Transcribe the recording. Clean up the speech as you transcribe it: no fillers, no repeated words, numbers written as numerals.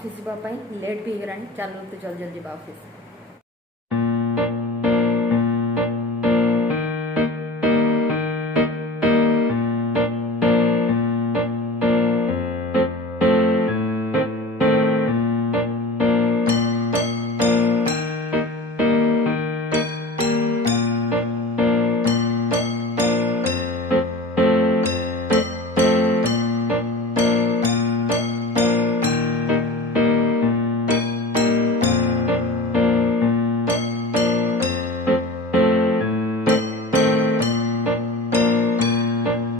Office ଯିବା ପାଇଁ late ବି ହେଇଗଲାଣି। ଚାଲନ୍ତୁ ଜଲ୍ଦି ଜଲ୍ଦି ଯିବା ଅଫିସ୍।